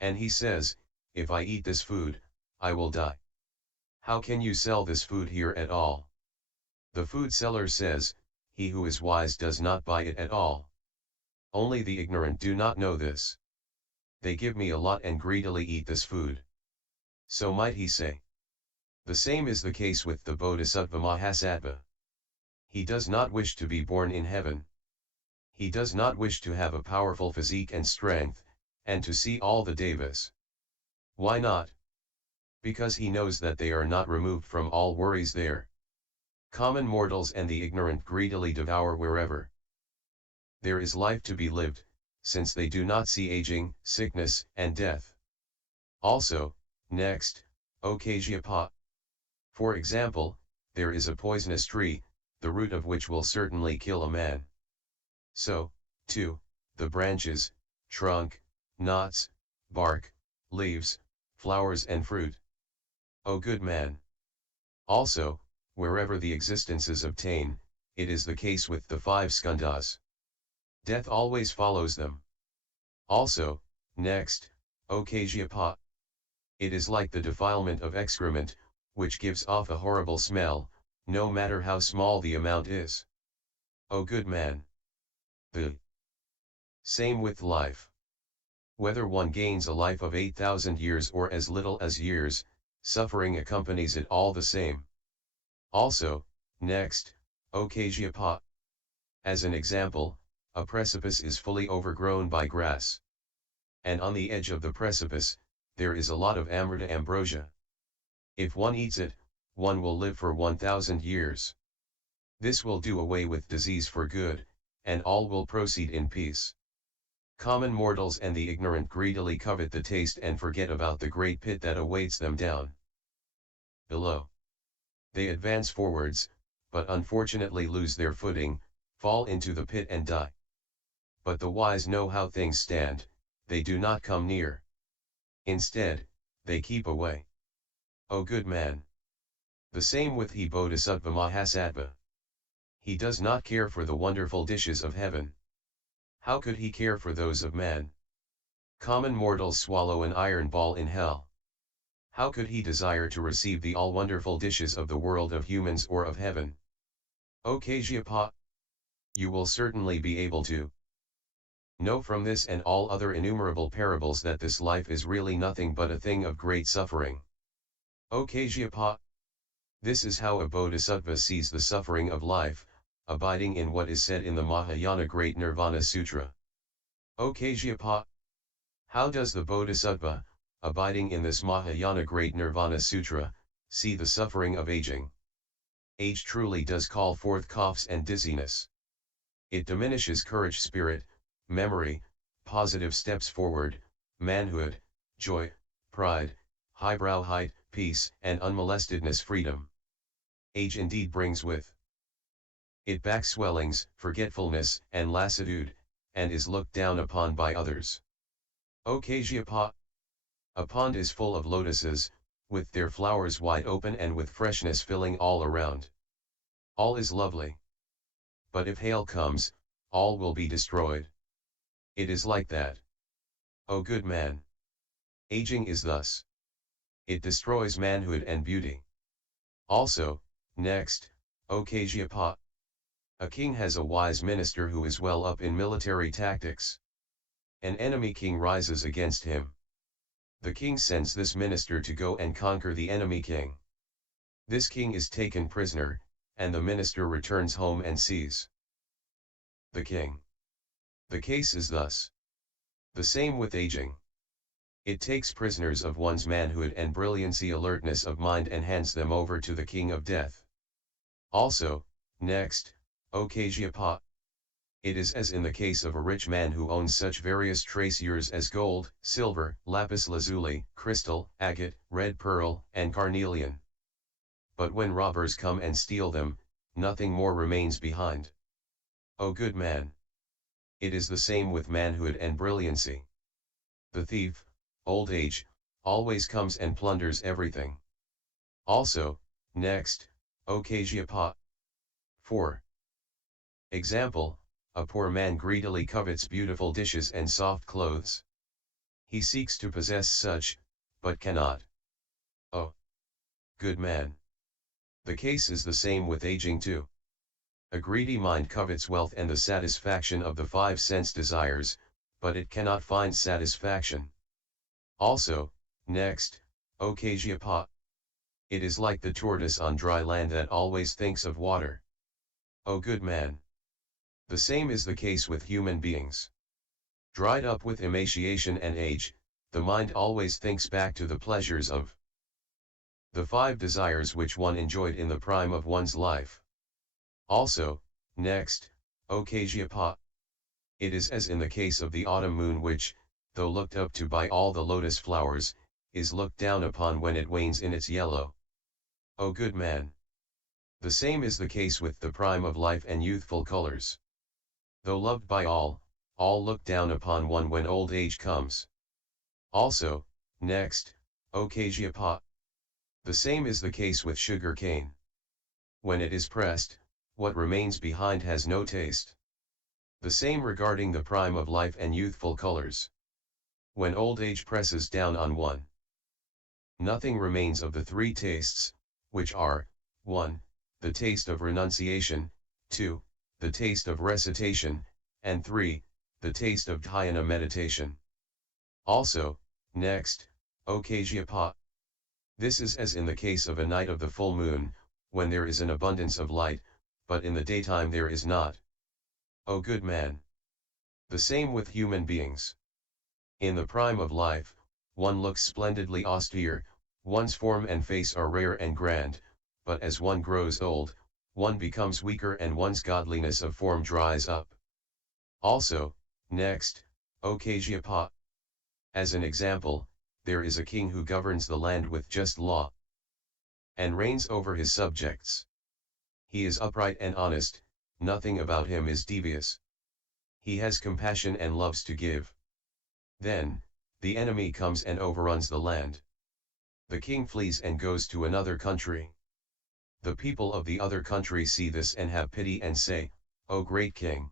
And he says, if I eat this food, I will die. How can you sell this food here at all? The food seller says, he who is wise does not buy it at all. Only the ignorant do not know this. They give me a lot and greedily eat this food. So might he say. The same is the case with the Bodhisattva-mahasattva. He does not wish to be born in heaven. He does not wish to have a powerful physique and strength, and to see all the devas. Why not? Because he knows that they are not removed from all worries there. Common mortals and the ignorant greedily devour wherever there is life to be lived, since they do not see aging, sickness, and death. Also, next, O Kasyapa. For example, there is a poisonous tree, the root of which will certainly kill a man. So, too, the branches, trunk, knots, bark, leaves, flowers and fruit. O good man. Also, wherever the existences obtain, it is the case with the 5 skandhas. Death always follows them. Also, next, O Kasyapa. It is like the defilement of excrement, which gives off a horrible smell, no matter how small the amount is. O good man. The same with life. Whether one gains a life of 8,000 years or as little as years, suffering accompanies it all the same. Also, next, O Kasyapa. As an example, a precipice is fully overgrown by grass. And on the edge of the precipice, there is a lot of amrita ambrosia. If one eats it, one will live for 1,000 years. This will do away with disease for good, and all will proceed in peace. Common mortals and the ignorant greedily covet the taste and forget about the great pit that awaits them down below. They advance forwards, but unfortunately lose their footing, fall into the pit and die. But the wise know how things stand, they do not come near. Instead, they keep away. O good man. The same with he Bodhisattva-mahasattva. He does not care for the wonderful dishes of heaven. How could he care for those of man? Common mortals swallow an iron ball in hell. How could he desire to receive the all-wonderful dishes of the world of humans or of heaven? O Kasyapa. You will certainly be able to know from this and all other innumerable parables that this life is really nothing but a thing of great suffering. O Kasyapa. This is how a bodhisattva sees the suffering of life, abiding in what is said in the Mahayana Great Nirvana Sutra. O Kasyapa. How does the bodhisattva, abiding in this Mahayana Great Nirvana Sutra, see the suffering of aging? Age truly does call forth coughs and dizziness. It diminishes courage, spirit, memory, positive steps forward, manhood, joy, pride, highbrow height, peace and unmolestedness, freedom. Age indeed brings with it back swellings, forgetfulness and lassitude, and is looked down upon by others. O Kasyapa. A pond is full of lotuses, with their flowers wide open and with freshness filling all around. All is lovely. But if hail comes, all will be destroyed. It is like that. O good man. Aging is thus. It destroys manhood and beauty. Also, next, O Kasyapa. A king has a wise minister who is well up in military tactics. An enemy king rises against him. The king sends this minister to go and conquer the enemy king. This king is taken prisoner, and the minister returns home and sees the king. The case is thus. The same with aging. It takes prisoners of one's manhood and brilliancy, alertness of mind, and hands them over to the king of death. Also, next, O Kasyapa. It is as in the case of a rich man who owns such various treasures as gold, silver, lapis lazuli, crystal, agate, red pearl, and carnelian. But when robbers come and steal them, nothing more remains behind. O good man. It is the same with manhood and brilliancy. The thief, old age, always comes and plunders everything. Also, next, O Kasyapa. 4. Example, a poor man greedily covets beautiful dishes and soft clothes. He seeks to possess such, but cannot. Oh, good man. The case is the same with aging too. A greedy mind covets wealth and the satisfaction of the five sense desires, but it cannot find satisfaction. Also, next, O Kasyapa. It is like the tortoise on dry land that always thinks of water. O good man. The same is the case with human beings. Dried up with emaciation and age, the mind always thinks back to the pleasures of the five desires which one enjoyed in the prime of one's life. Also, next, O Kasyapa. It is as in the case of the autumn moon which, though looked up to by all the lotus flowers, is looked down upon when it wanes in its yellow. O good man. The same is the case with the prime of life and youthful colors. Though loved by all look down upon one when old age comes. Also, next, O Kasyapa. The same is the case with sugar cane. When it is pressed, what remains behind has no taste. The same regarding the prime of life and youthful colors. When old age presses down on one, nothing remains of the three tastes, which are, 1. The taste of renunciation, 2. The taste of recitation, and 3. The taste of dhyana meditation. Also, next, O Kasyapa. This is as in the case of a night of the full moon, when there is an abundance of light, but in the daytime there is not. O good man. The same with human beings. In the prime of life, one looks splendidly austere, one's form and face are rare and grand, but as one grows old, one becomes weaker and one's godliness of form dries up. Also, next, O Kasyapa. As an example, there is a king who governs the land with just law and reigns over his subjects. He is upright and honest, nothing about him is devious. He has compassion and loves to give. Then, the enemy comes and overruns the land. The king flees and goes to another country. The people of the other country see this and have pity and say, O great king!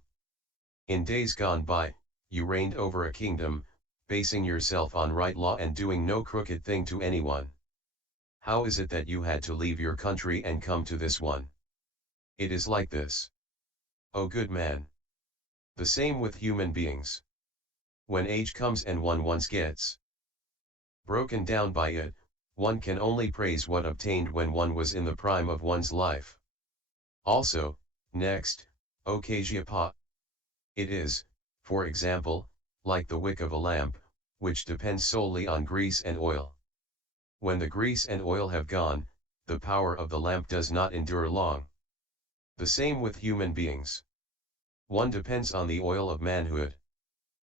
In days gone by, you reigned over a kingdom, basing yourself on right law and doing no crooked thing to anyone. How is it that you had to leave your country and come to this one? It is like this. O good man. The same with human beings. When age comes and one once gets broken down by it, one can only praise what obtained when one was in the prime of one's life. Also, next, O Kasyapa. It is, for example, like the wick of a lamp, which depends solely on grease and oil. When the grease and oil have gone, the power of the lamp does not endure long. The same with human beings. One depends on the oil of manhood.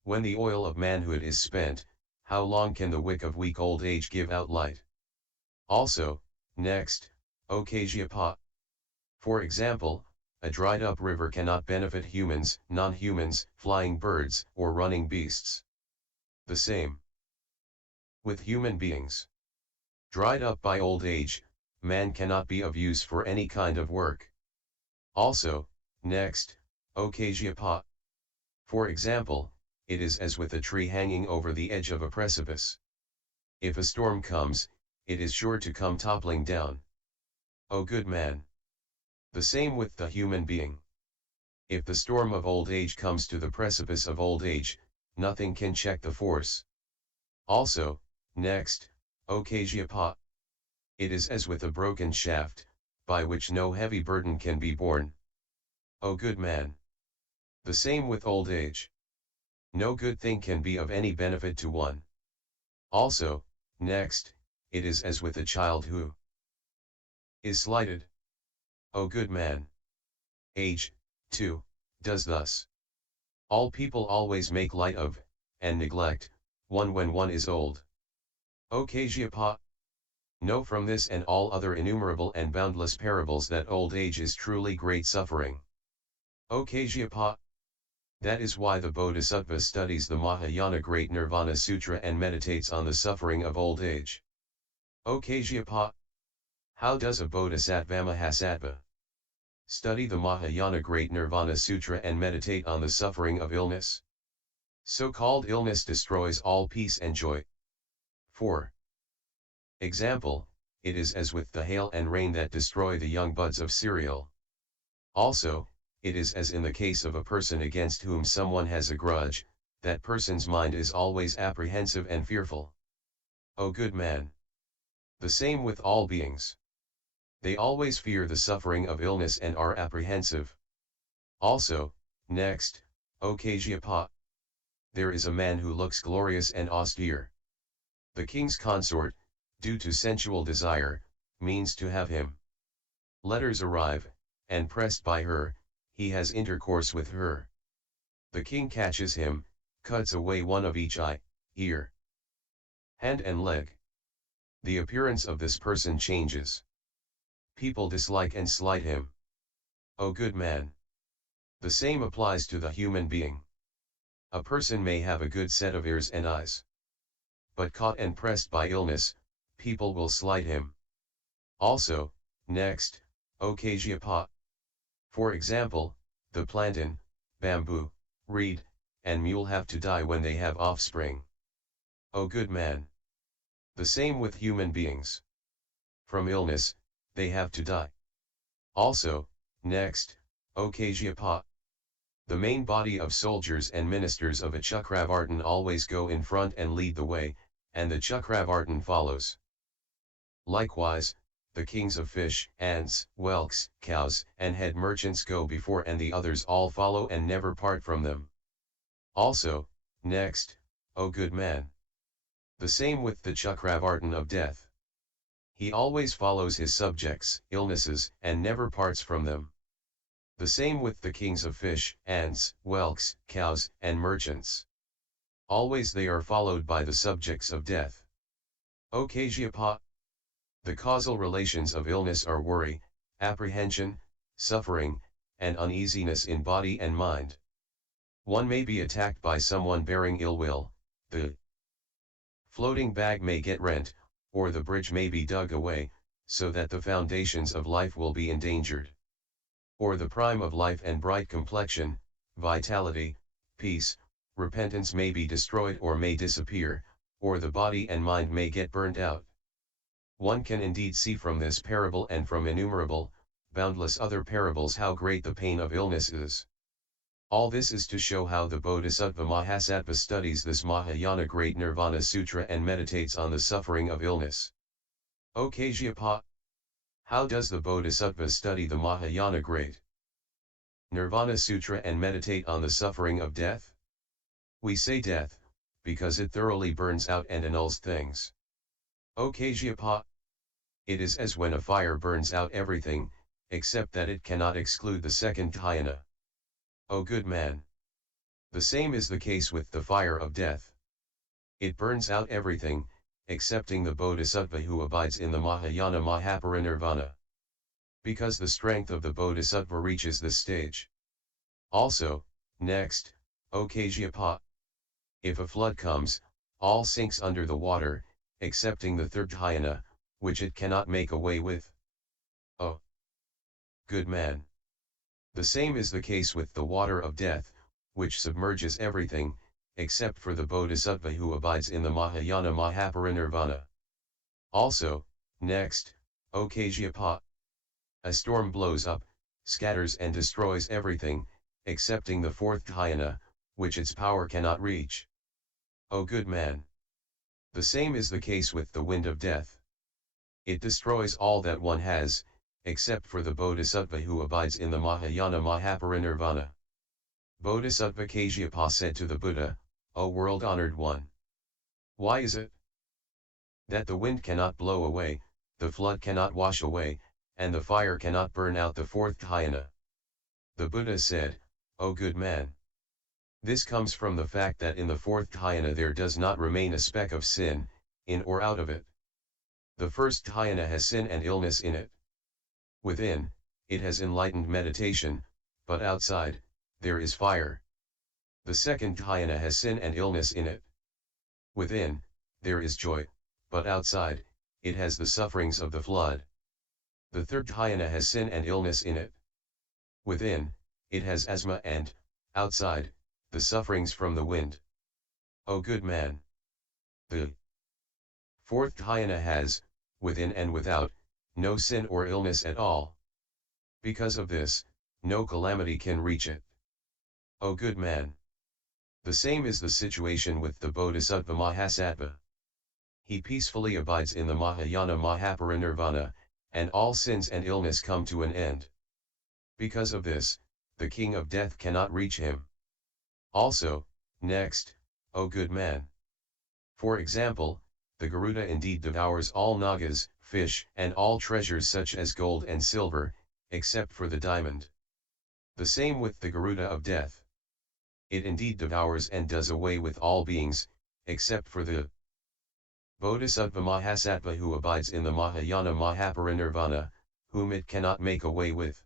When the oil of manhood is spent, how long can the wick of weak old age give out light? Also, next, O Kasyapa. For example, a dried up river cannot benefit humans, non-humans, flying birds, or running beasts. The same with human beings. Dried up by old age, man cannot be of use for any kind of work. Also, next, O Kasyapa. For example, it is as with a tree hanging over the edge of a precipice. If a storm comes, it is sure to come toppling down. O good man. The same with the human being. If the storm of old age comes to the precipice of old age, nothing can check the force. Also, next, O Kasyapa. It is as with a broken shaft, by which no heavy burden can be borne. O good man. The same with old age. No good thing can be of any benefit to one. Also, next, it is as with a child who is slighted. O good man. Age, too, does thus. All people always make light of, and neglect, one when one is old. O Kasyapa. Know from this and all other innumerable and boundless parables that old age is truly great suffering. O Kasyapa. That is why the Bodhisattva studies the Mahayana Great Nirvana Sutra and meditates on the suffering of old age. O Kasyapa. How does a Bodhisattva-mahasattva study the Mahayana Great Nirvana Sutra and meditate on the suffering of illness? So-called illness destroys all peace and joy. 4. Example, it is as with the hail and rain that destroy the young buds of cereal. Also, it is as in the case of a person against whom someone has a grudge, that person's mind is always apprehensive and fearful. O good man! The same with all beings. They always fear the suffering of illness and are apprehensive. Also, next, O Kasyapa! There is a man who looks glorious and austere. The king's consort, due to sensual desire, means to have him. Letters arrive, and pressed by her, he has intercourse with her. The king catches him, cuts away one of each eye, ear, hand and leg. The appearance of this person changes. People dislike and slight him. O good man! The same applies to the human being. A person may have a good set of ears and eyes. But caught and pressed by illness, people will slight him. Also, next, O Kasyapa! For example, the plantain, bamboo, reed, and mule have to die when they have offspring. O good man! The same with human beings. From illness, they have to die. Also, next, O Kasyapa! The main body of soldiers and ministers of a Chakravartin always go in front and lead the way, and the Chakravartin follows. Likewise, the kings of fish, ants, whelks, cows, and head merchants go before and the others all follow and never part from them. Also, next, O good man! The same with the Chakravartin of death. He always follows his subjects' illnesses and never parts from them. The same with the kings of fish, ants, whelks, cows, and merchants. Always they are followed by the subjects of death. O Kasyapa! The causal relations of illness are worry, apprehension, suffering, and uneasiness in body and mind. One may be attacked by someone bearing ill will, the floating bag may get rent, or the bridge may be dug away, so that the foundations of life will be endangered. Or the prime of life and bright complexion, vitality, peace, repentance may be destroyed or may disappear, or the body and mind may get burnt out. One can indeed see from this parable and from innumerable, boundless other parables how great the pain of illness is. All this is to show how the Bodhisattva-mahasattva studies this Mahayana great Nirvana Sutra and meditates on the suffering of illness. O Kasyapa! How does the Bodhisattva study the Mahayana great Nirvana Sutra and meditate on the suffering of death? We say death, because it thoroughly burns out and annuls things. O Kasyapa! It is as when a fire burns out everything, except that it cannot exclude the second dhyana. O good man! The same is the case with the fire of death. It burns out everything, excepting the Bodhisattva who abides in the Mahayana Mahaparinirvana. Because the strength of the Bodhisattva reaches this stage. Also, next, O Kasyapa! If a flood comes, all sinks under the water, excepting the third dhyana, which it cannot make away with. O good man! The same is the case with the water of death, which submerges everything, except for the Bodhisattva who abides in the Mahayana Mahaparinirvana. Also, next, O Kasyapa! A storm blows up, scatters and destroys everything, excepting the fourth dhyana, which its power cannot reach. O good man! The same is the case with the wind of death. It destroys all that one has, except for the Bodhisattva who abides in the Mahayana Mahaparinirvana. Bodhisattva Kasyapa said to the Buddha, O world-honored one! Why is it that the wind cannot blow away, the flood cannot wash away, and the fire cannot burn out the fourth dhyana? The Buddha said, O good man! This comes from the fact that in the fourth dhyana there does not remain a speck of sin, in or out of it. The first dhyana has sin and illness in it. Within, it has enlightened meditation, but outside, there is fire. The second dhyana has sin and illness in it. Within, there is joy, but outside, it has the sufferings of the flood. The third dhyana has sin and illness in it. Within, it has asthma and, outside, the sufferings from the wind. O good man. The fourth dhyana has, within and without, no sin or illness at all. Because of this, no calamity can reach it. O good man. The same is the situation with the Bodhisattva-mahasattva. He peacefully abides in the Mahayana Mahaparinirvana, and all sins and illness come to an end. Because of this, the king of death cannot reach him. Also, next, O good man. For example, the garuda indeed devours all nagas, fish, and all treasures such as gold and silver, except for the diamond. The same with the garuda of death. It indeed devours and does away with all beings, except for the Bodhisattva-mahasattva who abides in the Mahayana Mahaparinirvana, whom it cannot make away with.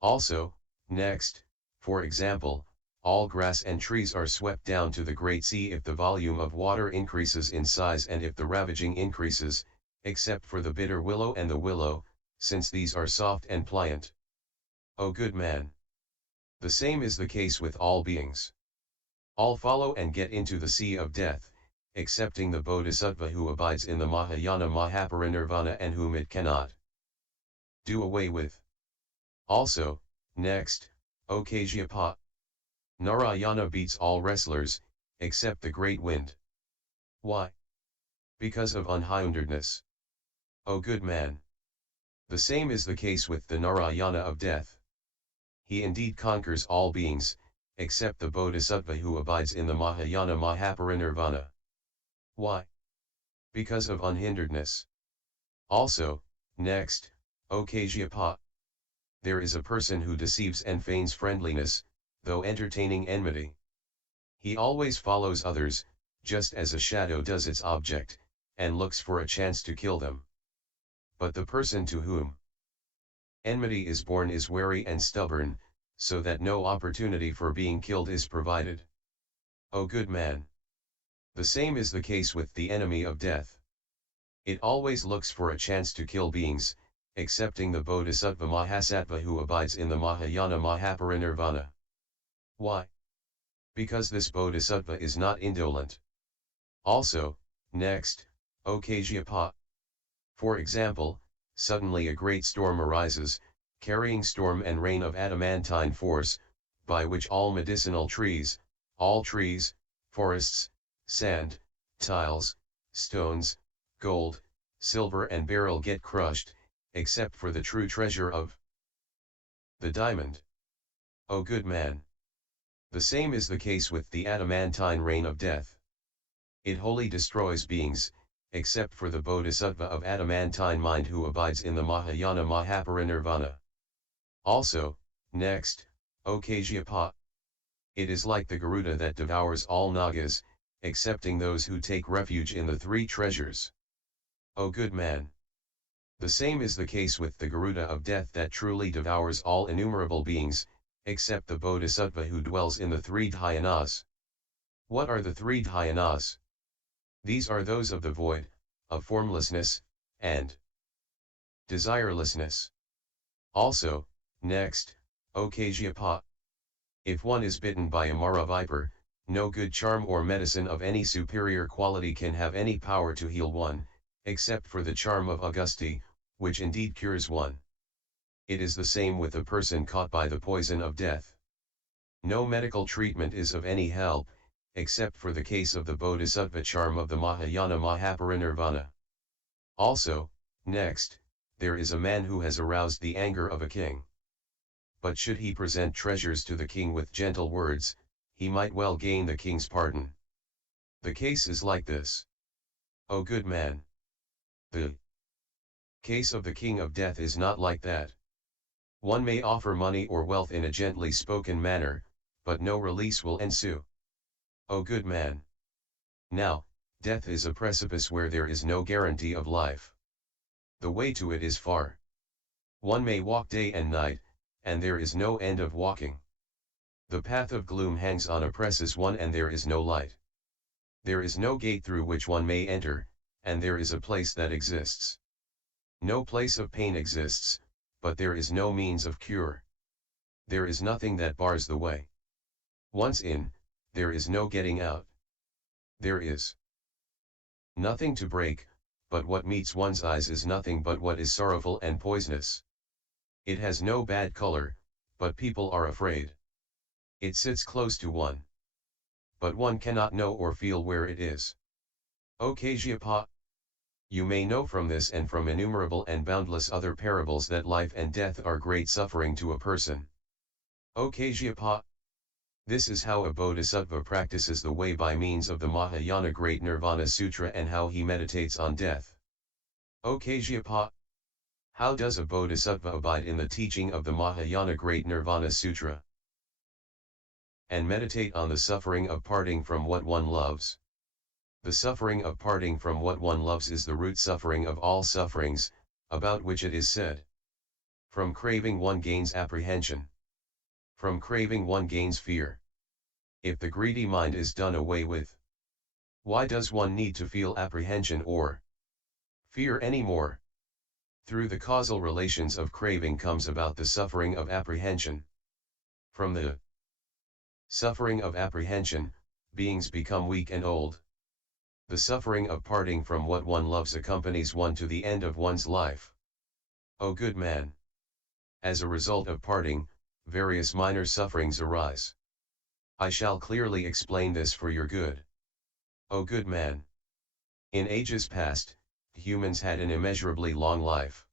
Also, next, for example, all grass and trees are swept down to the great sea if the volume of water increases in size and if the ravaging increases, except for the bitter willow and the willow, since these are soft and pliant. O good man. The same is the case with all beings. All follow and get into the sea of death, excepting the Bodhisattva who abides in the Mahayana Mahaparinirvana and whom it cannot do away with. Also, next, O Kasyapa. Narayana beats all wrestlers, except the great wind. Why? Because of unhinderedness. O good man. The same is the case with the Narayana of death. He indeed conquers all beings, except the Bodhisattva who abides in the Mahayana Mahaparinirvana. Why? Because of unhinderedness. Also, next, O Kasyapa. There is a person who deceives and feigns friendliness, though entertaining enmity. He always follows others, just as a shadow does its object, and looks for a chance to kill them. But the person to whom enmity is born is wary and stubborn, so that no opportunity for being killed is provided. O good man. The same is the case with the enemy of death. It always looks for a chance to kill beings, excepting the Bodhisattva-mahasattva who abides in the Mahayana Mahaparinirvana. Why? Because this Bodhisattva is not indolent. Also, next, O Kasyapa. For example, suddenly a great storm arises, carrying storm and rain of adamantine force, by which all medicinal trees, all trees, forests, sand, tiles, stones, gold, silver and beryl get crushed, except for the true treasure of the diamond. O good man. The same is the case with the adamantine rain of death. It wholly destroys beings, except for the Bodhisattva of adamantine mind who abides in the Mahayana Mahaparinirvana. Also, next, O Kasyapa. It is like the garuda that devours all nagas, excepting those who take refuge in the three treasures. O good man. The same is the case with the garuda of death that truly devours all innumerable beings, except the Bodhisattva who dwells in the three dhyanas. What are the three dhyanas? These are those of the void, of formlessness, and desirelessness. Also, next, O Kasyapa. If one is bitten by a Mara viper, no good charm or medicine of any superior quality can have any power to heal one, except for the charm of Augusti, which indeed cures one. It is the same with a person caught by the poison of death. No medical treatment is of any help, except for the case of the Bodhisattva charm of the Mahayana Mahaparinirvana. Also, next, there is a man who has aroused the anger of a king. But should he present treasures to the king with gentle words, he might well gain the king's pardon. The case is like this. O good man. The case of the king of death is not like that. One may offer money or wealth in a gently spoken manner, but no release will ensue. O good man. Now, death is a precipice where there is no guarantee of life. The way to it is far. One may walk day and night, and there is no end of walking. The path of gloom hangs on a precipice one and there is no light. There is no gate through which one may enter, and there is a place that exists. No place of pain exists, but there is no means of cure. There is nothing that bars the way. Once in, there is no getting out. There is nothing to break, but what meets one's eyes is nothing but what is sorrowful and poisonous. It has no bad color, but people are afraid. It sits close to one, but one cannot know or feel where it is. O Kasyapa! You may know from this and from innumerable and boundless other parables that life and death are great suffering to a person. O Kasyapa! This is how a Bodhisattva practices the way by means of the Mahayana Great Nirvana Sutra and how he meditates on death. O Kasyapa! How does a Bodhisattva abide in the teaching of the Mahayana Great Nirvana Sutra and meditate on the suffering of parting from what one loves? The suffering of parting from what one loves is the root suffering of all sufferings, about which it is said, from craving one gains apprehension. From craving one gains fear. If the greedy mind is done away with, why does one need to feel apprehension or fear anymore? Through the causal relations of craving comes about the suffering of apprehension. From the suffering of apprehension, beings become weak and old. The suffering of parting from what one loves accompanies one to the end of one's life. O good man! As a result of parting, various minor sufferings arise. I shall clearly explain this for your good. O good man! In ages past, humans had an immeasurably long life.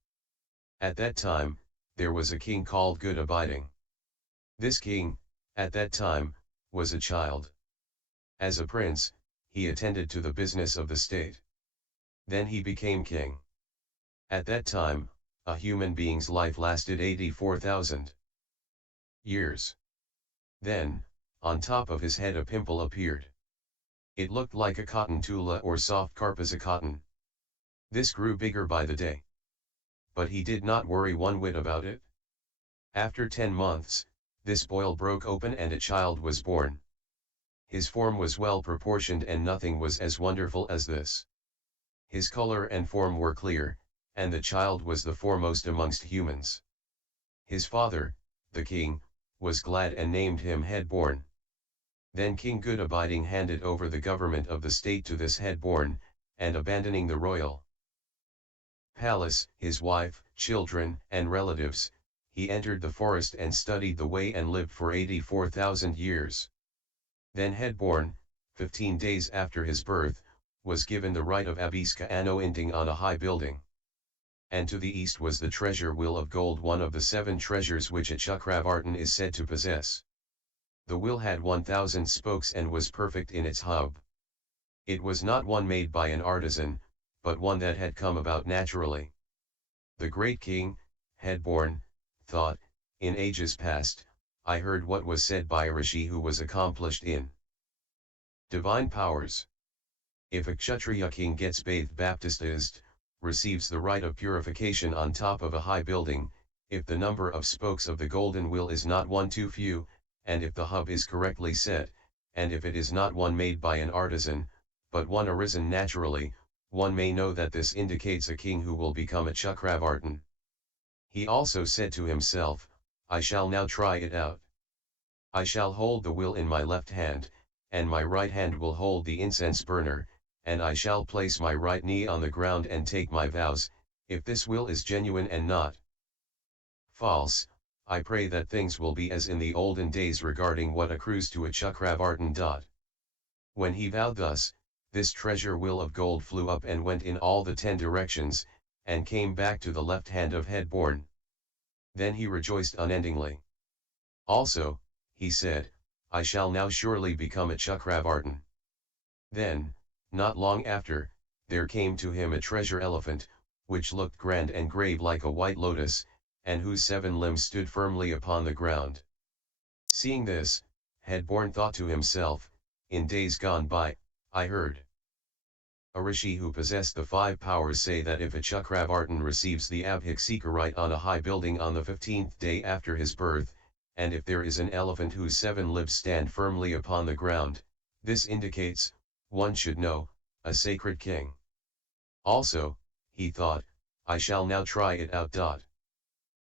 At that time, there was a king called Good Abiding. This king, at that time, was a child. As a prince, he attended to the business of the state. Then he became king. At that time, a human being's life lasted 84,000 years. Then, on top of his head a pimple appeared. It looked like a cotton tula or soft carpasa cotton. This grew bigger by the day. But he did not worry one whit about it. After 10 months, this boil broke open and a child was born. His form was well proportioned and nothing was as wonderful as this. His color and form were clear, and the child was the foremost amongst humans. His father, the king, was glad and named him Headborn. Then King Good Abiding handed over the government of the state to this Headborn, and abandoning the royal palace, his wife, children, and relatives, he entered the forest and studied the way and lived for 84,000 years. Then Headborn, 15 days after his birth, was given the right of Abiska Anointing on a high building. And to the east was the treasure wheel of gold, one of the 7 treasures which a Chakravartin is said to possess. The wheel had 1,000 spokes and was perfect in its hub. It was not one made by an artisan, but one that had come about naturally. The great king, Headborn, thought, in ages past, I heard what was said by a rishi who was accomplished in divine powers. If a Kshatriya king gets bathed baptized, receives the rite of purification on top of a high building, if the number of spokes of the golden wheel is not one too few, and if the hub is correctly set, and if it is not one made by an artisan, but one arisen naturally, one may know that this indicates a king who will become a Chakravartin. He also said to himself, I shall now try it out. I shall hold the wheel in my left hand, and my right hand will hold the incense burner, and I shall place my right knee on the ground and take my vows. If this will is genuine and not false, I pray that things will be as in the olden days regarding what accrues to a Chakravartin. When he vowed thus, this treasure wheel of gold flew up and went in all the 10 directions, and came back to the left hand of Headborn. Then he rejoiced unendingly. Also, he said, I shall now surely become a Chakravartin. Then, not long after, there came to him a treasure elephant, which looked grand and grave like a white lotus, and whose 7 limbs stood firmly upon the ground. Seeing this, Headborn thought to himself, in days gone by, I heard a rishi who possessed the 5 powers say that if a Chakravartin receives the Abhiksika rite on a high building on the 15th day after his birth, and if there is an elephant whose 7 limbs stand firmly upon the ground, this indicates, one should know, a sacred king. Also, he thought, I shall now try it out.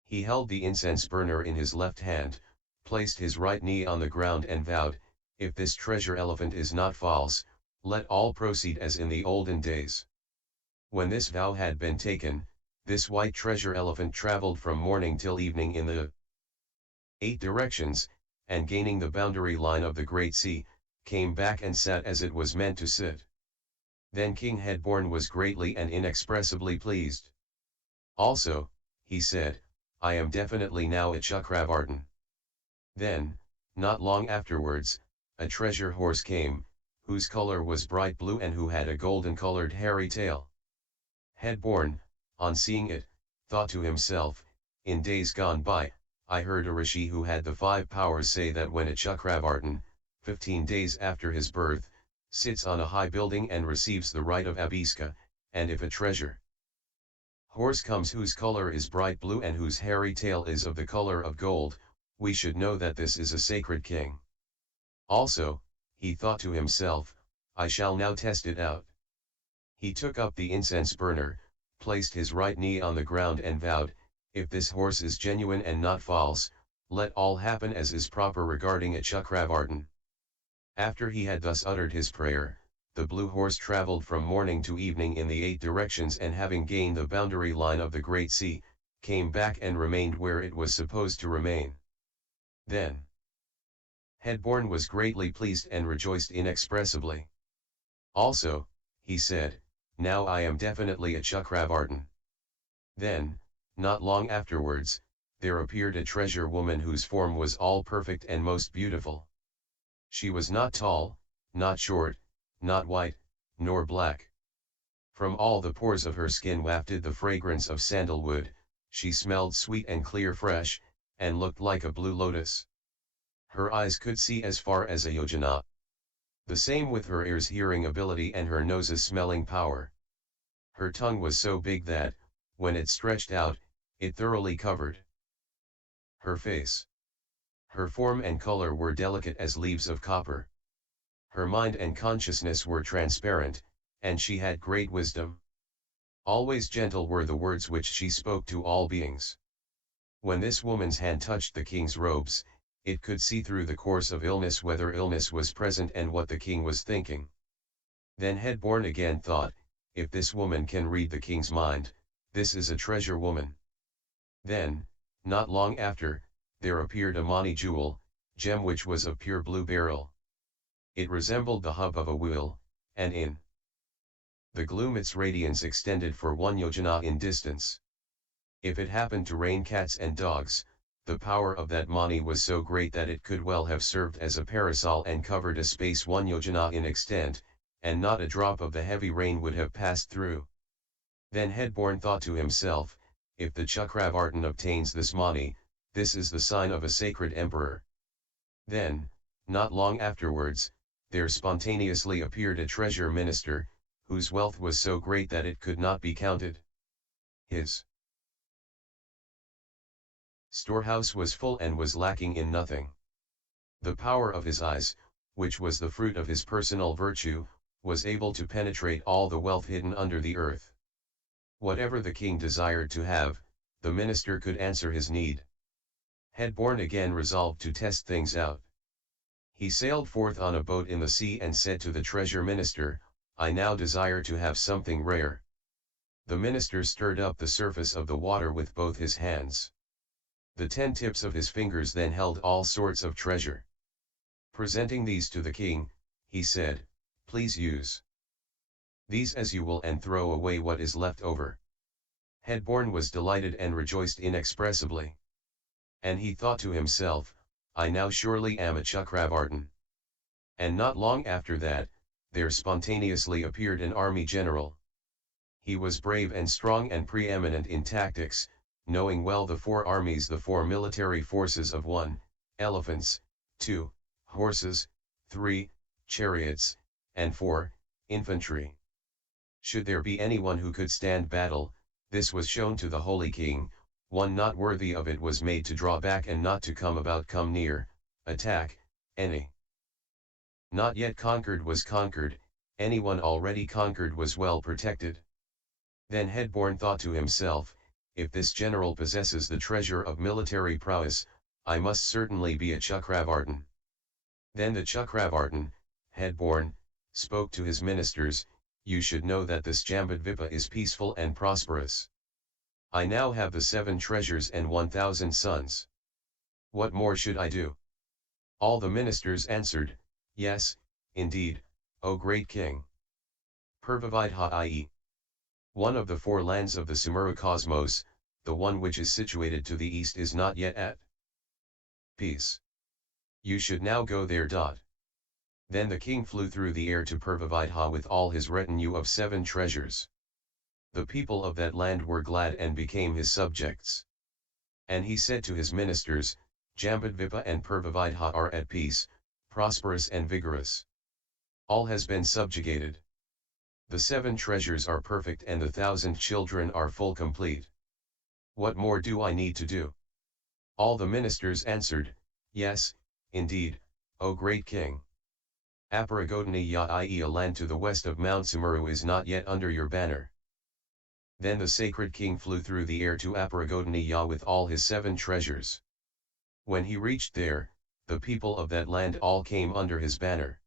He held the incense burner in his left hand, placed his right knee on the ground and vowed, if this treasure elephant is not false, Let all proceed as in the olden days. When this vow had been taken, this white treasure elephant traveled from morning till evening in the 8 directions, and gaining the boundary line of the great sea, came back and sat as it was meant to sit. Then King Headborn was greatly and inexpressibly pleased. Also, he said, I am definitely now a Chakravartin. Then, not long afterwards, a treasure horse came, whose color was bright blue and who had a golden-colored hairy tail. Headborn, on seeing it, thought to himself, in days gone by, I heard a rishi who had the 5 powers say that when a Chakravartin, 15 days after his birth, sits on a high building and receives the rite of Abhiska, and if a treasure horse comes whose color is bright blue and whose hairy tail is of the color of gold, we should know that this is a sacred king. Also, he thought to himself, I shall now test it out. He took up the incense burner, placed his right knee on the ground and vowed, if this horse is genuine and not false, let all happen as is proper regarding a Chakravartin. After he had thus uttered his prayer, the blue horse traveled from morning to evening in the 8 directions and having gained the boundary line of the great sea, came back and remained where it was supposed to remain. Then Headborn was greatly pleased and rejoiced inexpressibly. Also, he said, now I am definitely a Chakravartin. Then, not long afterwards, there appeared a treasure woman whose form was all perfect and most beautiful. She was not tall, not short, not white, nor black. From all the pores of her skin wafted the fragrance of sandalwood, she smelled sweet and clear fresh, and looked like a blue lotus. Her eyes could see as far as a yojana. The same with her ears' hearing ability and her nose's smelling power. Her tongue was so big that, when it stretched out, it thoroughly covered her face. Her form and color were delicate as leaves of copper. Her mind and consciousness were transparent, and she had great wisdom. Always gentle were the words which she spoke to all beings. When this woman's hand touched the king's robes, it could see through the course of illness whether illness was present and what the king was thinking. Then Headborn again thought, if this woman can read the king's mind, this is a treasure woman. Then, not long after, there appeared a mani jewel, gem which was of pure blue beryl. It resembled the hub of a wheel, and in the gloom its radiance extended for 1 yojana in distance. If it happened to rain cats and dogs, the power of that mani was so great that it could well have served as a parasol and covered a space 1 yojana in extent, and not a drop of the heavy rain would have passed through. Then Headborn thought to himself, if the Chakravartin obtains this mani, this is the sign of a sacred emperor. Then, not long afterwards, there spontaneously appeared a treasure minister, whose wealth was so great that it could not be counted. His storehouse was full and was lacking in nothing. The power of his eyes, which was the fruit of his personal virtue, was able to penetrate all the wealth hidden under the earth. Whatever the king desired to have, the minister could answer his need. Headborn again resolved to test things out. He sailed forth on a boat in the sea and said to the treasure minister, I now desire to have something rare. The minister stirred up the surface of the water with both his hands. The 10 tips of his fingers then held all sorts of treasure. Presenting these to the king, he said, please use these as you will and throw away what is left over. Headborn was delighted and rejoiced inexpressibly. And he thought to himself, I now surely am a Chakravartin. And not long after that, there spontaneously appeared an army general. He was brave and strong and preeminent in tactics, knowing well the 4 armies, the 4 military forces of 1, elephants, 2, horses, 3, chariots, and 4, infantry. Should there be anyone who could stand battle, this was shown to the holy king, one not worthy of it was made to draw back and not to come near, attack, any. Not yet conquered was conquered, anyone already conquered was well protected. Then Headborn thought to himself, if this general possesses the treasure of military prowess, I must certainly be a Chakravartin. Then the Chakravartin, Headborn, spoke to his ministers, "You should know that this Jambudvipa is peaceful and prosperous. I now have the 7 treasures and 1,000 sons. What more should I do?" All the ministers answered, "Yes, indeed, O great king." Purvavidha, i.e., one of the 4 lands of the Sumera cosmos, the one which is situated to the east is not yet at peace. You should now go there. Then the king flew through the air to Purvavidha with all his retinue of 7 treasures. The people of that land were glad and became his subjects. And he said to his ministers, "Jambudvipa and Purvavidha are at peace, prosperous and vigorous. All has been subjugated. The 7 treasures are perfect and the 1,000 children are full complete. What more do I need to do?" All the ministers answered, "Yes, indeed, O great king. Aparagodaniya, i.e. a land to the west of Mount Sumeru, is not yet under your banner." Then the sacred king flew through the air to Aparagodaniya with all his 7 treasures. When he reached there, the people of that land all came under his banner.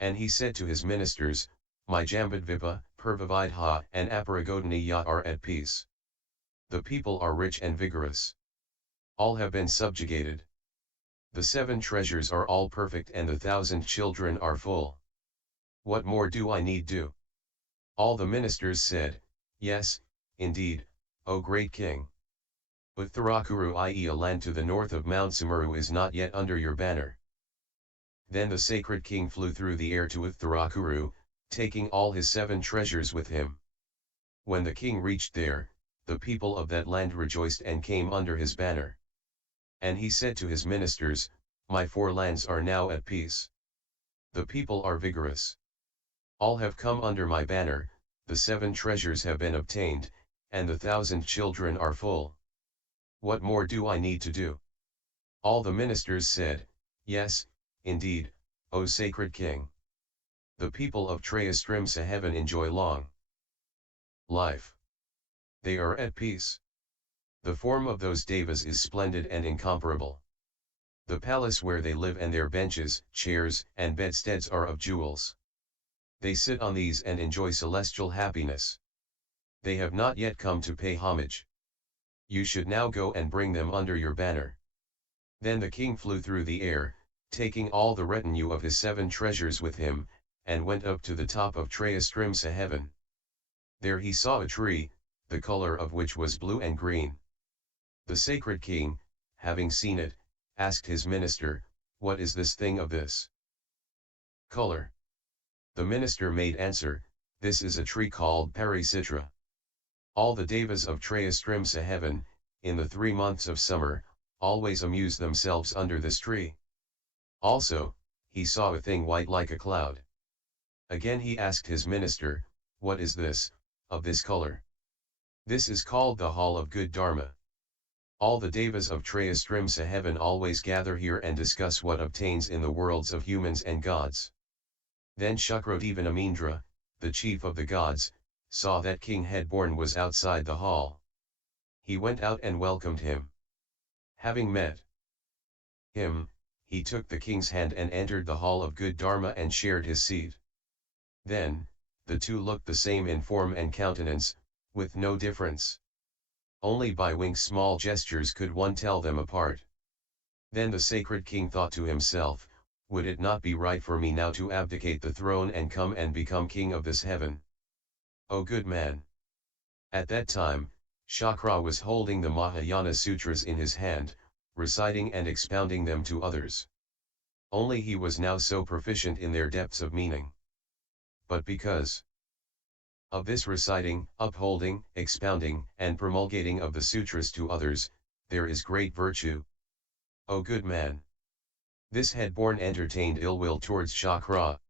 And he said to his ministers, "My Jambudvipa, Purvavidha and Aparagodaniya are at peace. The people are rich and vigorous. All have been subjugated. The 7 treasures are all perfect and the 1,000 children are full. What more do I need do?" All the ministers said, "Yes, indeed, O great king. Uttarakuru, i.e. a land to the north of Mount Sumeru, is not yet under your banner." Then the sacred king flew through the air to Uttarakuru, taking all his 7 treasures with him. When the king reached there, the people of that land rejoiced and came under his banner. And he said to his ministers, "My 4 lands are now at peace. The people are vigorous. All have come under my banner, the 7 treasures have been obtained, and the 1,000 children are full. What more do I need to do?" All the ministers said, "Yes, indeed, O sacred king. The people of Trayastrimsa heaven enjoy long life. They are at peace. The form of those devas is splendid and incomparable. The palace where they live and their benches, chairs, and bedsteads are of jewels. They sit on these and enjoy celestial happiness. They have not yet come to pay homage. You should now go and bring them under your banner." Then the king flew through the air, taking all the retinue of his 7 treasures with him, and went up to the top of Trayastrimsa heaven. There he saw a tree, the color of which was blue and green. The sacred king, having seen it, asked his minister, "What is this thing of this color?" The minister made answer, "This is a tree called Parisitra. All the devas of Trayastrimsa heaven, in the 3 months of summer, always amuse themselves under this tree." Also, he saw a thing white like a cloud. Again he asked his minister, "What is this, of this color?" "This is called the hall of good Dharma. All the devas of Trayastrimsa heaven always gather here and discuss what obtains in the worlds of humans and gods." Then Shukrodevanamindra, the chief of the gods, saw that King Headborn was outside the hall. He went out and welcomed him. Having met him, he took the king's hand and entered the hall of good Dharma and shared his seat. Then, the two looked the same in form and countenance, with no difference. Only by Wink's small gestures could one tell them apart. Then the sacred king thought to himself, "Would it not be right for me now to abdicate the throne and come and become king of this heaven? O good man!" At that time, Shakra was holding the Mahayana Sutras in his hand, reciting and expounding them to others. Only he was now so proficient in their depths of meaning. But because of this reciting, upholding, expounding, and promulgating of the sutras to others, there is great virtue. O good man! This Headborn entertained ill will towards Shakra.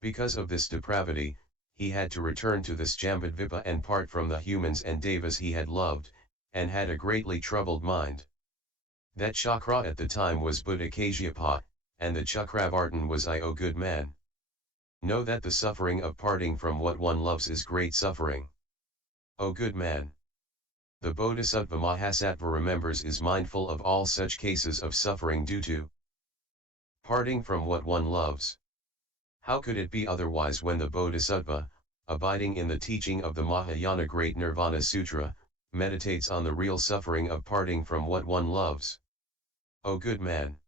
Because of this depravity, he had to return to this Jambudvipa and part from the humans and devas he had loved, and had a greatly troubled mind. That Shakra at the time was Buddha Kasyapa, and the Chakravartin was I. O good man! Know that the suffering of parting from what one loves is great suffering. O good man! The Bodhisattva-mahasattva remembers is mindful of all such cases of suffering due to parting from what one loves. How could it be otherwise when the Bodhisattva, abiding in the teaching of the Mahayana great Nirvana Sutra, meditates on the real suffering of parting from what one loves? O good man!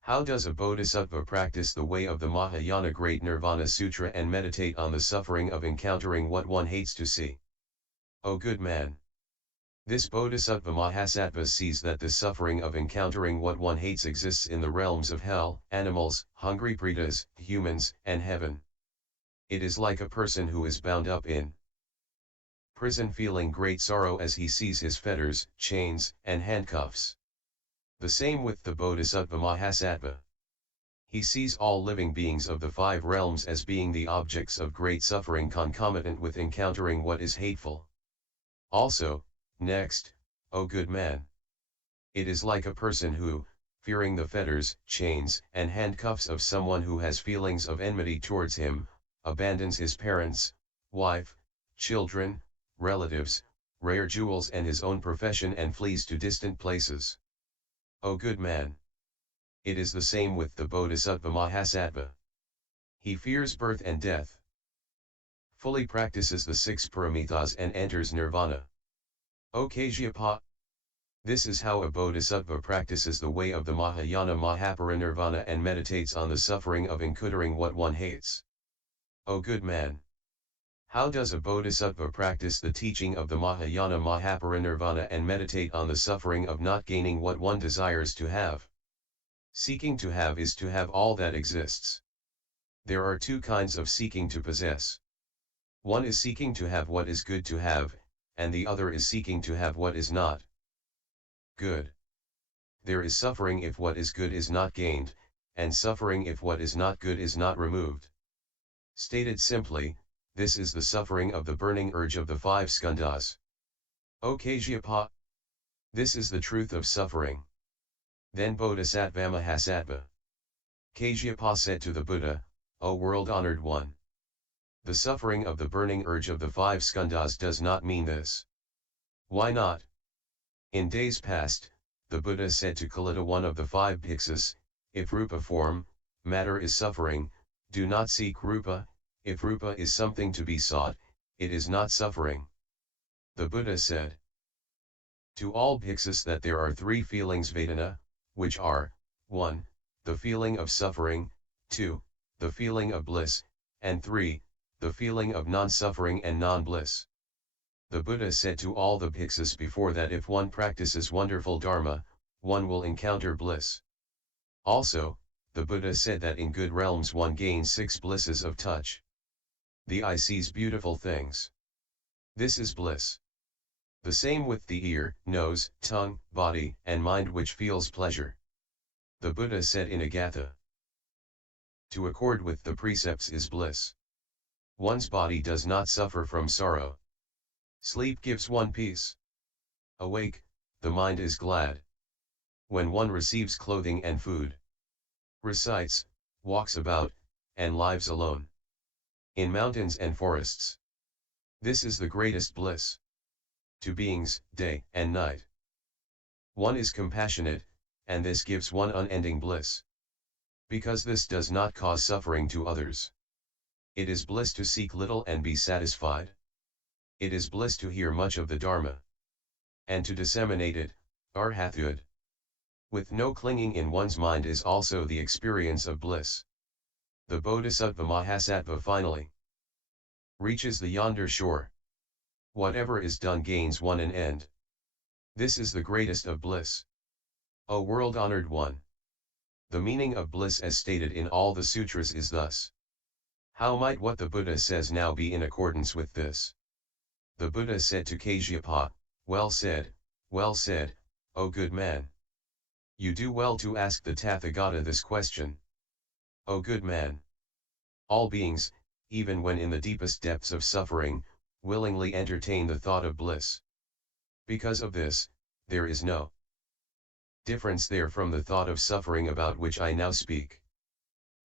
How does a Bodhisattva practice the way of the Mahayana great Nirvana Sutra and meditate on the suffering of encountering what one hates to see? O good man! This Bodhisattva-mahasattva sees that the suffering of encountering what one hates exists in the realms of hell, animals, hungry pretas, humans, and heaven. It is like a person who is bound up in prison feeling great sorrow as he sees his fetters, chains, and handcuffs. The same with the Bodhisattva-mahasattva. He sees all living beings of the 5 realms as being the objects of great suffering concomitant with encountering what is hateful. Also, next, O good man! It is like a person who, fearing the fetters, chains, and handcuffs of someone who has feelings of enmity towards him, abandons his parents, wife, children, relatives, rare jewels and his own profession and flees to distant places. O good man! It is the same with the Bodhisattva-mahasattva. He fears birth and death, fully practices the 6 paramitas and enters nirvana. O Kasyapa! This is how a Bodhisattva practices the way of the Mahayana Mahaparinirvana and meditates on the suffering of encountering what one hates. O good man! How does a Bodhisattva practice the teaching of the Mahayana Mahaparinirvana and meditate on the suffering of not gaining what one desires to have? Seeking to have is to have all that exists. There are 2 kinds of seeking to possess. One is seeking to have what is good to have, and the other is seeking to have what is not good. There is suffering if what is good is not gained, and suffering if what is not good is not removed. Stated simply, this is the suffering of the burning urge of the 5 skandhas. O Kasyapa! This is the truth of suffering. Then Bodhisattva-mahasattva Kasyapa said to the Buddha, O world-honored one! The suffering of the burning urge of the 5 skandhas does not mean this. Why not? In days past, the Buddha said to Kalita, one of the 5 bhiksus, if rupa form, matter is suffering, do not seek rupa, if rupa is something to be sought, it is not suffering. The Buddha said to all bhiksus that there are 3 feelings Vedana, which are, 1, the feeling of suffering, 2, the feeling of bliss, and 3, the feeling of non-suffering and non-bliss. The Buddha said to all the bhiksus before that if one practices wonderful dharma, one will encounter bliss. Also, the Buddha said that in good realms one gains 6 blisses of touch. The eye sees beautiful things. This is bliss. The same with the ear, nose, tongue, body, and mind which feels pleasure. The Buddha said in a gatha, to accord with the precepts is bliss. One's body does not suffer from sorrow. Sleep gives one peace. Awake, the mind is glad. When one receives clothing and food, recites, walks about, and lives alone, in mountains and forests. This is the greatest bliss. To beings, day and night. One is compassionate, and this gives one unending bliss. Because this does not cause suffering to others. It is bliss to seek little and be satisfied. It is bliss to hear much of the Dharma, and to disseminate it, arhathud. With no clinging in one's mind is also the experience of bliss. The Bodhisattva-mahasattva finally reaches the yonder shore. Whatever is done gains one an end. This is the greatest of bliss. O world-honored one! The meaning of bliss as stated in all the sutras is thus. How might what the Buddha says now be in accordance with this? The Buddha said to Kasyapa, well said, O good man! You do well to ask the Tathagata this question. O good man! All beings, even when in the deepest depths of suffering, willingly entertain the thought of bliss. Because of this, there is no difference there from the thought of suffering about which I now speak.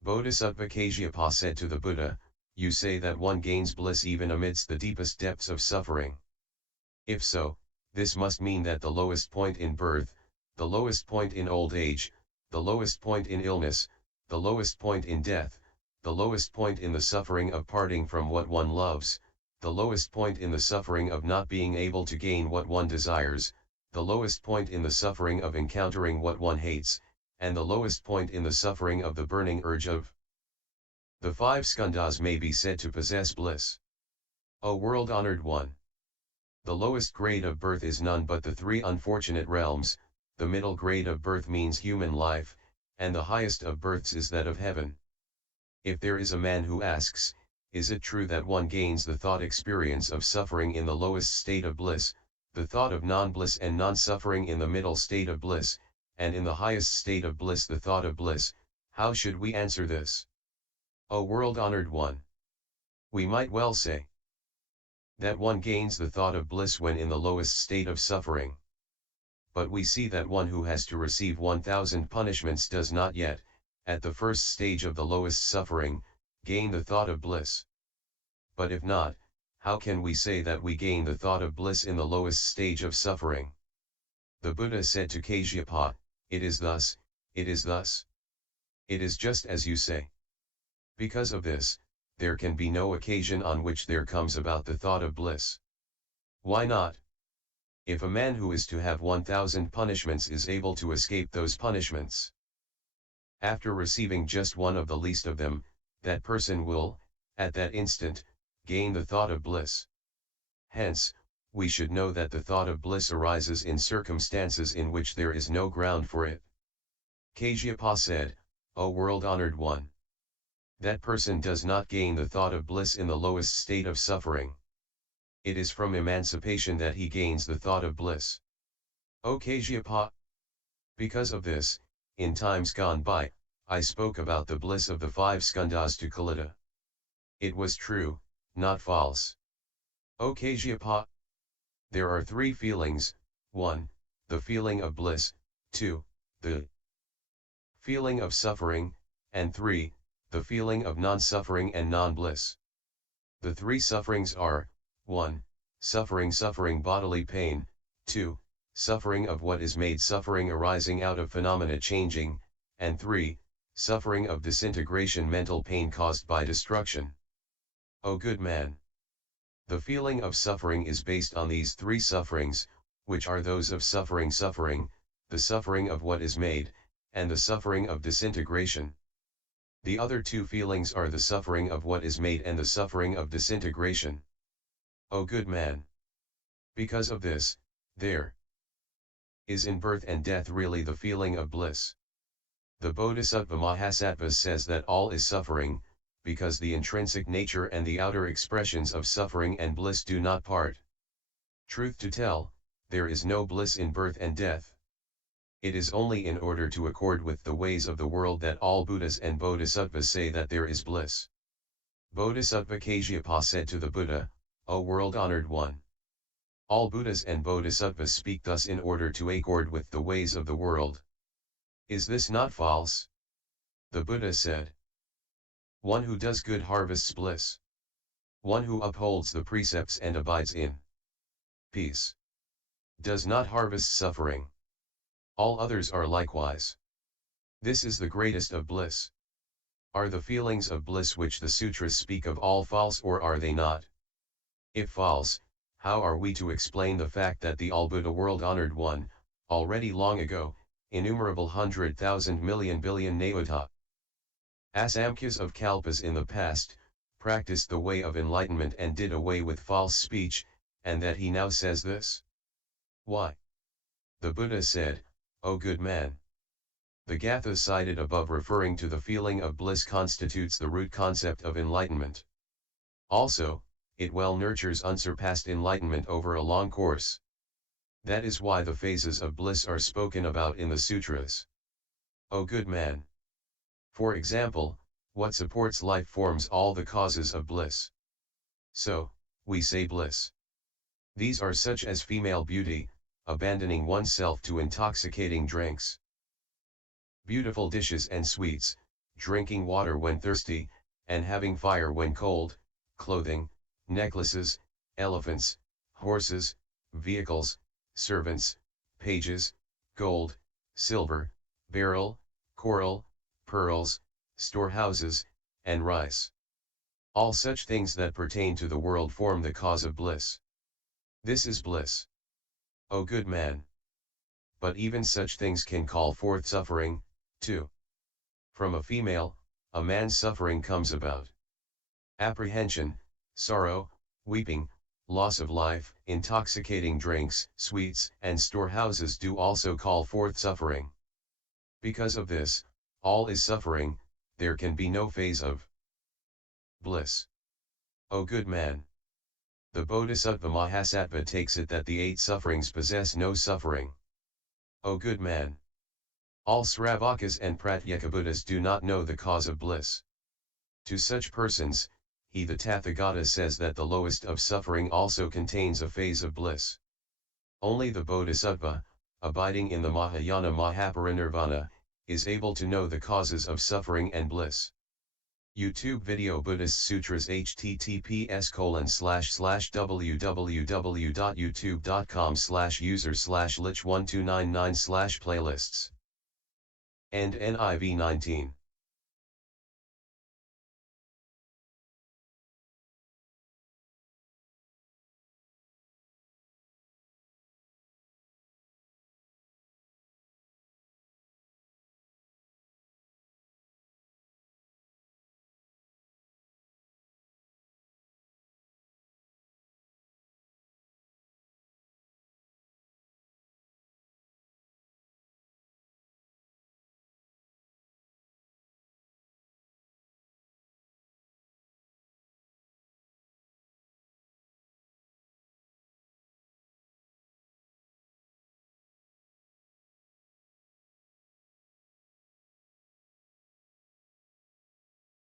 Bodhisattva Kasyapa said to the Buddha, you say that one gains bliss even amidst the deepest depths of suffering. If so, this must mean that the lowest point in birth, the lowest point in old age, the lowest point in illness, the lowest point in death, the lowest point in the suffering of parting from what one loves, the lowest point in the suffering of not being able to gain what one desires, the lowest point in the suffering of encountering what one hates, and the lowest point in the suffering of the burning urge of. The five skandhas may be said to possess bliss. O world-honored one! The lowest grade of birth is none but the three unfortunate realms, the middle grade of birth means human life, and the highest of births is that of heaven. If there is a man who asks, is it true that one gains the thought experience of suffering in the lowest state of bliss, the thought of non-bliss and non-suffering in the middle state of bliss, and in the highest state of bliss the thought of bliss, how should we answer this? O world-honored one! We might well say that one gains the thought of bliss when in the lowest state of suffering. But we see that one who has to receive 1,000 punishments does not yet, at the first stage of the lowest suffering, gain the thought of bliss. But if not, how can we say that we gain the thought of bliss in the lowest stage of suffering? The Buddha said to Kasyapa, it is thus, it is thus. It is just as you say. Because of this, there can be no occasion on which there comes about the thought of bliss. Why not? If a man who is to have 1,000 punishments is able to escape those punishments, after receiving just one of the least of them, that person will, at that instant, gain the thought of bliss. Hence, we should know that the thought of bliss arises in circumstances in which there is no ground for it. Kasyapa said, O world-honored one! That person does not gain the thought of bliss in the lowest state of suffering. It is from emancipation that he gains the thought of bliss. O Kasyapa! Because of this, in times gone by, I spoke about the bliss of the five skandhas to Kalita. It was true, not false. O Kasyapa! There are three feelings: 1. The feeling of bliss, 2. The feeling of suffering, and 3. The feeling of non-suffering and non-bliss. The three sufferings are, 1. Suffering bodily pain, 2. Suffering of what is made suffering arising out of phenomena changing, and 3. Suffering of disintegration mental pain caused by destruction. O good man! The feeling of suffering is based on these three sufferings, which are those of suffering, the suffering of what is made, and the suffering of disintegration. The other two feelings are the suffering of what is made and the suffering of disintegration. O good man! Because of this, there is in birth and death really the feeling of bliss. The Bodhisattva-mahasattva says that all is suffering, because the intrinsic nature and the outer expressions of suffering and bliss do not part. Truth to tell, there is no bliss in birth and death. It is only in order to accord with the ways of the world that all Buddhas and Bodhisattvas say that there is bliss. Bodhisattva Kasyapa said to the Buddha, O world-honored one! All Buddhas and Bodhisattvas speak thus in order to accord with the ways of the world. Is this not false? The Buddha said, one who does good harvests bliss. One who upholds the precepts and abides in peace does not harvest suffering. All others are likewise. This is the greatest of bliss. Are the feelings of bliss which the sutras speak of all false, or are they not? If false, how are we to explain the fact that the all-Buddha world-honored one, already long ago, innumerable 100,000 million billion Nayota Asamkhya's of Kalpas in the past, practiced the way of enlightenment and did away with false speech, and that he now says this? Why? The Buddha said, O good man! The Gatha cited above referring to the feeling of bliss constitutes the root concept of enlightenment. Also, it well nurtures unsurpassed enlightenment over a long course. That is why the phases of bliss are spoken about in the sutras. O good man! For example, what supports life forms all the causes of bliss. So, we say bliss. These are such as female beauty, abandoning oneself to intoxicating drinks, beautiful dishes and sweets, drinking water when thirsty, and having fire when cold, clothing, necklaces, elephants, horses, vehicles, servants, pages, gold, silver, beryl, coral, pearls, storehouses, and rice. All such things that pertain to the world form the cause of bliss. This is bliss. O good man! But even such things can call forth suffering, too. From a female, a man's suffering comes about. Apprehension, sorrow, weeping, loss of life, intoxicating drinks, sweets, and storehouses do also call forth suffering. Because of this, all is suffering, there can be no phase of bliss. O good man! The Bodhisattva-mahasattva takes it that the 8 sufferings possess no suffering. O good man! All Sravakas and Pratyekabuddhas do not know the cause of bliss. To such persons, he the Tathagata says that the lowest of suffering also contains a phase of bliss. Only the Bodhisattva, abiding in the Mahayana Mahaparinirvana, is able to know the causes of suffering and bliss. YouTube video Buddhist Sutras https://www.youtube.com/user/lich1299/playlists. And NIV 19.